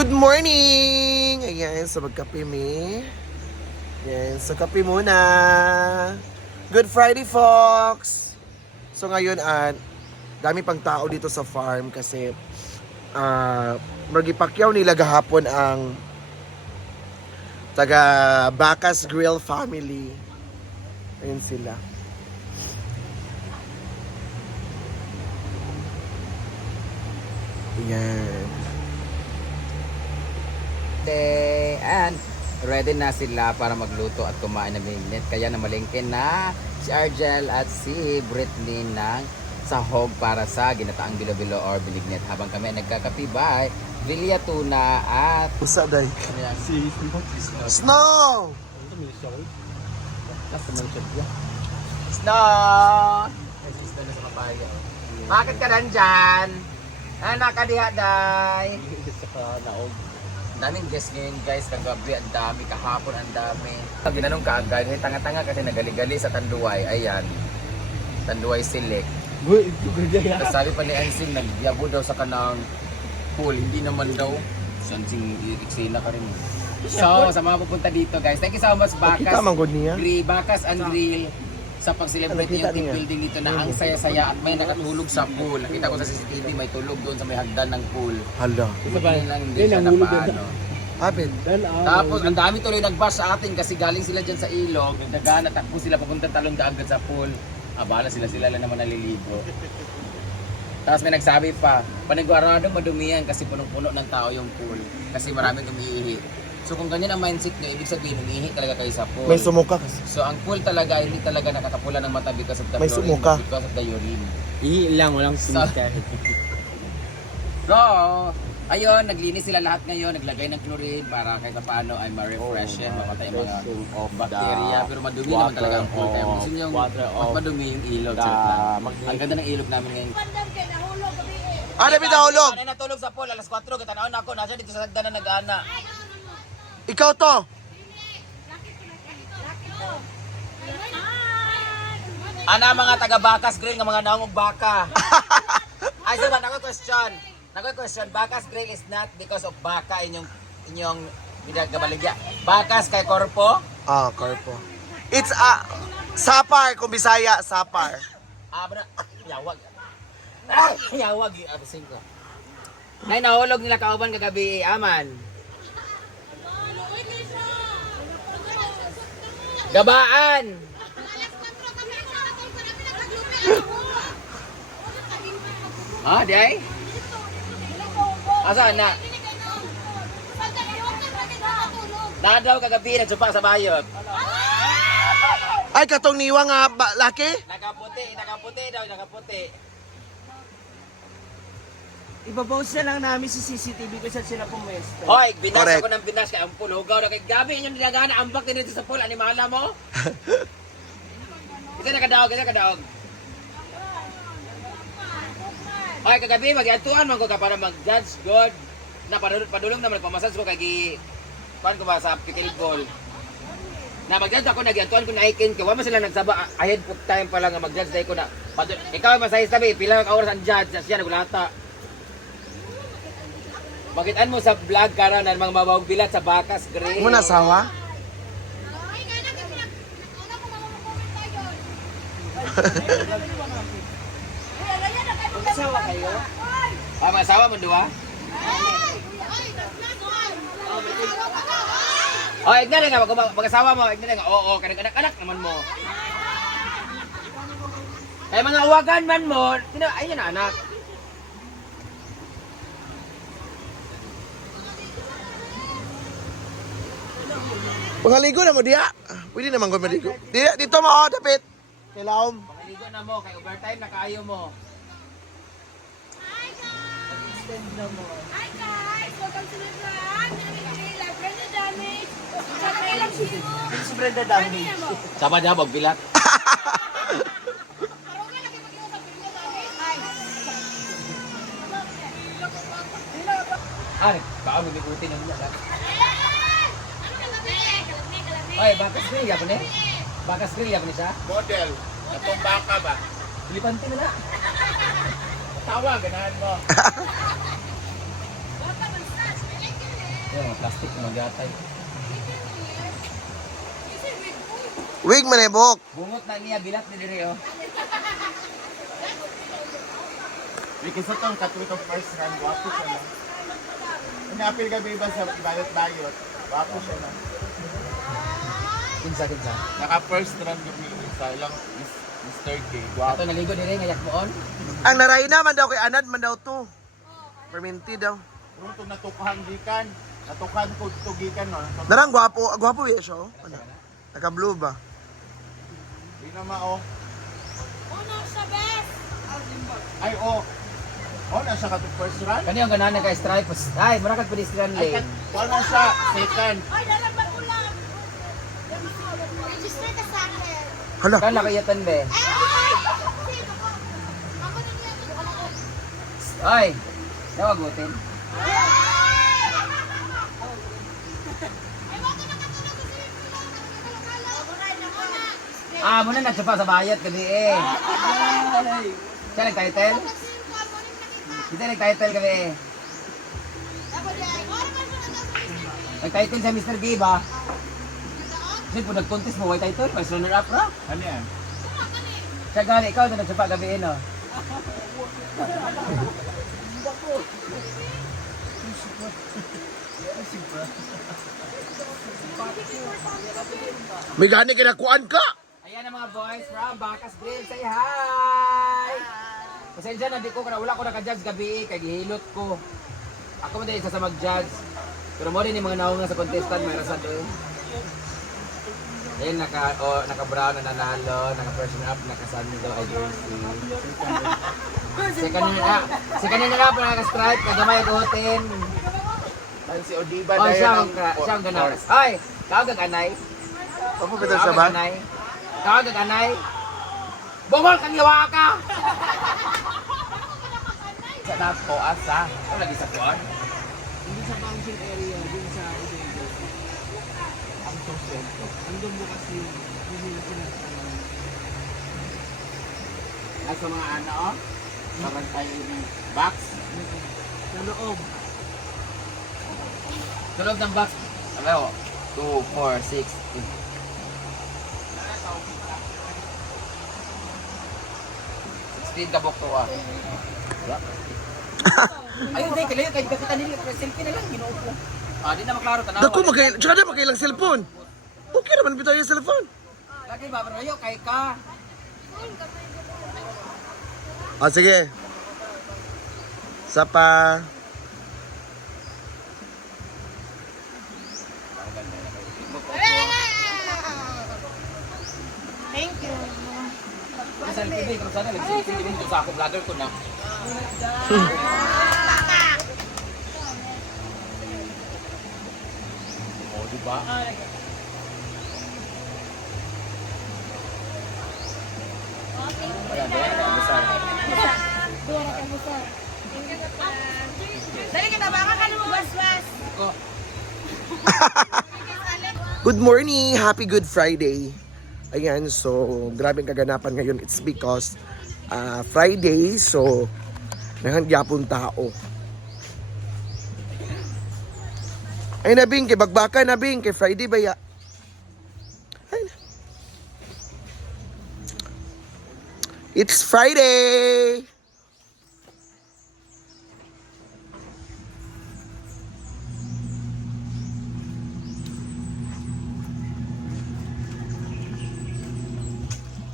Good morning! Ayan, so magkape mi. Ayan, so kape muna. Good Friday, folks! So ngayon, dami pang tao dito sa farm kasi magipakyaw nila gahapon ang taga Bacas Grill family. Ayan sila. Ayan. And ready na sila para magluto at kumain ng bilignet. Kaya namalingkin na si Argel at si Britney ng sahog para sa ginataang bilo-bilo or bilignet. Habang kami nagkakapi by Villa Tuna at What's up, Day? si Snow! Snow! Nagsisto na sa kabayo. Bakit ka nandyan? Nakadiha, Day. Daming guest ngayon, guys. Kagabi ang dami, kahapon ang dami. Ginanong kaagad, tanga-tanga kasi nagagali-gali sa Tanduay. Ayan. Tanduay Select. Tapos sabi pa ni Ansing, nagyabo daw sa kanang pool. Hindi naman daw. So, Ansing, iksina ka rin. So, sa mga pupunta dito, guys. Thank you so much, Kita man good niya. Bacas and Grill. Sa pag-celebrate yung team building dito na ang saya-saya at may nakatulog sa pool. Nakita ko sa CCTV, may tulog doon sa may hagdan ng pool. Hala. Hindi siya napaano. Hapin. Tapos ang dami tuloy nag-bash sa atin kasi galing sila dyan sa ilog. Nagdagan at takbo sila papunta talong daagad sa pool. Abala sila lang naman naliligo. Tapos may nagsabi pa, paniguaradong madumihan kasi punong-puno ng tao yung pool. Kasi maraming umiihi. So kung ganyan ang mindset nyo, ibig sabihin umiihi talaga kayo sa pool. May sumuka kasi. So ang pool talaga, hindi talaga nakakapulan ng mata because of the May chlorine, sumuka. because of the urine. Ihi lang, walang sumika. So, ayun, naglinis sila lahat ngayon, naglagay ng chlorine para kahit paano ay ma-refresh yan, mamatay ang mga bacteria. Pero madumi naman talaga ang pool. Kaya gusto nyo mas madumi yung ilog. Ang ganda ng ilog namin ngayon. David nahulog! Ano natulog sa pool, alas 4, katanawin ako, nasa dito sa sagda na nag-ana. Ikaw to! Ana mga taga-Bacas Grill, nga mga naong baka. Ay, sir, nako-question. Bacas Grill is not because of baka inyong pinagabaligya. Bacas kay Corpo. Corpo. It's Sapar, kung Bisaya, Sapar. Yawag. Yawag, abisin ko. Ay, nahulog nila kauban kagabi, aman. Gabaan! Di ay? Asa na? Nadaw kagabi, nagsupa sa bayot. Ay, katong niwa nga, laki? Nakaputi. Ipapost na lang namin sa CCTV kung saan sila pumwesto. Hoy, binas Correct. ako ng binas kay ang pool. Hugaw na kay gabi inyong nilagana ambak din dito sa pool. Animala mo? Kasi nakadaog. Hoy, kagabi mag-iantuan man ko ka para mag-judge God. Na padulong naman pamasas ko kay kuan ko ba sa pikilbol. Na mag-judge ako nag-iantuan ko na ikin ko. Wa man sila nagsaba ahead of time pa lang nga mag-judge dai ko na. Ikaw ay masayis tabi pila ka oras ang judge siya nagulata. Makitaan mo sa vlog karon ng mga mabawang bilat sa Bacas Grill. Muna sawa? Mag-asawa kayo? Masawa mo duwa? Oh, ignore nga mag-asawa mo, ignore nga. Oo, anak naman mo. Ay mga uwagan man mo, ayun na anak. Pangaligo na mo diya. Pwede naman ko maligo. Dito mo, dapit. Kailaom. Pangaligo na mo, kay overtime na kaayo mo. Hi guys! Welcome to my vlog! Live Brenda Damage! Sabay lang siyo! Si Brenda Dami. Sama niya, magbilat. Parang nga lagi mag-iusap Brenda Damage! Hi! Baka mag-ikutin ng niya. Ano ka gabi? Oy, Bacas Grill, yapon eh. Bacas Grill, yapon siya. Model. Itong baka ba? Pilipante na na. Tawa, ganahan mo. Yan, mga plastic na magatay. Wig manibok. Bungot na niya, bilat ni Diri, oh. Because ito ang katulong first run, wapo siya na. Inapil gabi ba sa bayot-bayot? Wapo siya na. Kinsa. Naka first run gabi sa ilang Mr. K. Wapo. Ato naligo Diri, ngayak moon. Ang naray na man daw kay Anad man daw to. Perminti daw. Kung itong natukuhan gikan, natukuhan ko ito gikan, no? Narang gwapo eh siya. Oh. Ano? Naka-blue ba? Di na mao. Uno sa best. Ay, oh. Oh, nasa ka to first run? Kani ang ganahan ka stripes. Ay, mura ka pedestrian Ay, lane. wala siya. Second. Ay, dalaman ko lang. Register ka sa akin. Hala. Kala kayatan be. Ay, nawagutin. Ah, muna nagsupa sa bayat kami eh. Siya nag-title? Kita nag-title kami eh. Nag-title sa Mr. Gay ba? Kasi kung nag-contest mo, may title, mas runner-up ra. Ano yan? Siya gani, ikaw na nagsupa kami eh, no? May gani kinakuan ka. Ayan ang mga boys from Bacas Grill. Say hi! Pasensya na, di ko, wala ko naka-judge gabi kay gihilot ko. Ako mo din isa sa mag-judge. Pero mo din yung mga naunga sa contestant, may rasa doon. Ayan, naka-brown na nanalo, naka-person up, naka-sando, ay jersey. Second na nga pa naka-stripe, kagamay gutin. Ay, si Odiba Oh, dahil siya ng ang ganaw. Ay, kawag anay. Opo, betul siya ba? Kawag anay. Bumol kang yawa ka! Sa napo, asa? Ano lagi sa kuwan? Hindi sa council area, dun sa Iloilo. Andun mo kasi yung sinasabi. Nasa mga ano, oh? Parang tayo yung box. Sa loob. Tulog ng box. Ano? 2, 4, 6, 16 kabok to ah. Ayun, day, kalayo, kahit kita nila, selfie na lang, ginuupo. Ah, di na maklaro, tanawa. Dako tsaka na magkailang cellphone. Okay naman bitaw yung cellphone. Lagi ba, pero ayo, kay ka. Ah, sige. Sa pa. Thank you. Selfie, day, pero sana, nag-selfie din ito sa ako, vlogger ko na. Oh, di ba? Ayan, doon, nag-almusal. Dali kita baka kaluwas-was. Oh. Good morning! Happy Good Friday! Ayan, so grabing kaganapan ngayon. It's because Friday, so nangangyapon tao. Ay nabing, kay bagbaka nabing, kay Friday ba ya? Ay na. It's Friday!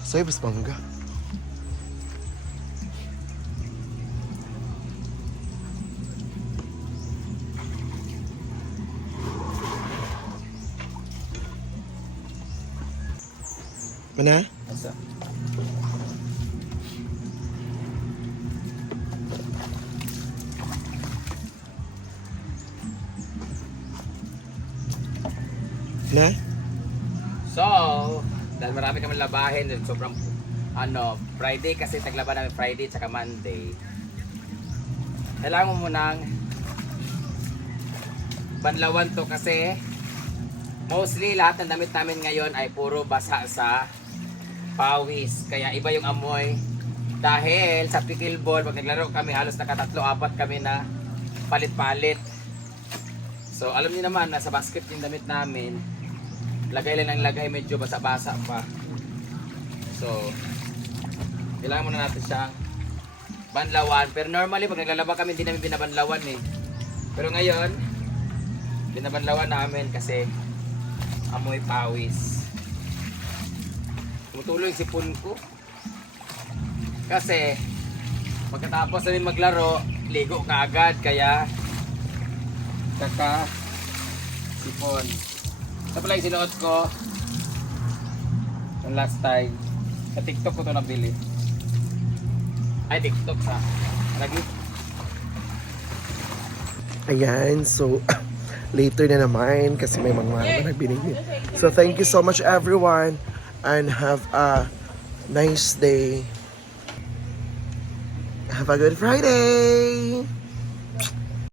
Saya bes bangga. Mana? Asa? Na? So, dahil marami kami labahin, sobrang Friday kasi taglaban namin Friday tsaka Monday. Kailangan mo munang banlawan to kasi mostly lahat ng damit namin ngayon ay puro basa sa pawis. Kaya iba yung amoy. Dahil sa pickleball, pag naglaro kami halos nakatatlo, apat kami na palit-palit. So alam niyo naman, nasa basket yung damit namin. Lagay lang ng lagay, medyo basa-basa pa. So, kailangan muna natin siyang banlawan. Pero normally, pag naglalaba kami, hindi namin binabanlawan eh. Pero ngayon, binabanlawan namin kasi amoy pawis. Tumutuloy yung sipon ko. Kasi, pagkatapos namin maglaro, ligo ka agad. Kaya, sipon. Ito pala yung sinuot ko yung last time. Sa TikTok ko ito nabili. Ay, TikTok sa lagi. Ayan, so later na naman kasi may mga nagbinigay. So thank you so much everyone and have a nice day. Have a good Friday!